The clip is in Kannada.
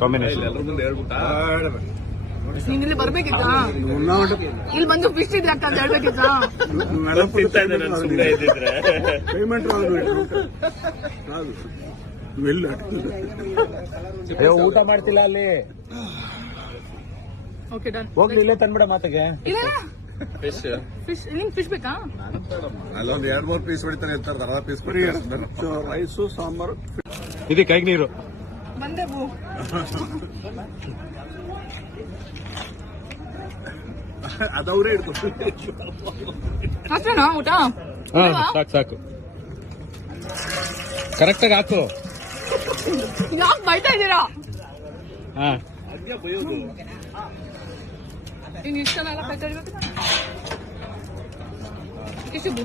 ಕಾಂಬಿನೇಷನ್. ನೀನ್ ಇಲ್ಲಿ ಬರ್ಬೇಕಿತ್ತ, ಇಲ್ಲಿ ಬಂದು ಫಿಶ್ ಇದೆ ಅಂತ ಹೇಳ್ಬೇಕಿತ್ತ. ಪೇಮೆಂಟ್ ಊಟ ಮಾಡ್ತಿಲ್ಲ ಅಲ್ಲಿ. Okay done. ಹೋಗ್ಲಿ ಇಲ್ಲೇ ತಂದ್ಬಿಡ ಮಾತಿಗೆ. ಫಿಶ್ ನಿಂಗೆ ಫಿಶ್ ಬೇಕಾ? ಅಲ್ಲೊಂದು 2-3 ಪೀಸ್ ಹೊಡಿತಾನೆ ಇರ್ತಾರೆ, 40 ಪೀಸ್ ರೈಸು ಸಾಂಬಾರು. ಇದು ಕೈಗೆ ನೀರು ಬಂದೆ ಬೂ. ಅದವರೇ ಇಡ್ತಾರೆ. ಅಷ್ಟೇನಾ ಊಟ? ಸಾಕು ಸಾಕು, ಕರೆಕ್ಟಾಗಿ ಹಾಕು. ಯಾಕೆ ಬೈತಾ ಇದ್ದೀರಾ? ಇನ್ನು ಇಷ್ಟನೆಲ್ಲ ಬೈತಾ ಇರ್ಬೇಕು. ಎಷ್ಟು ಬೂ?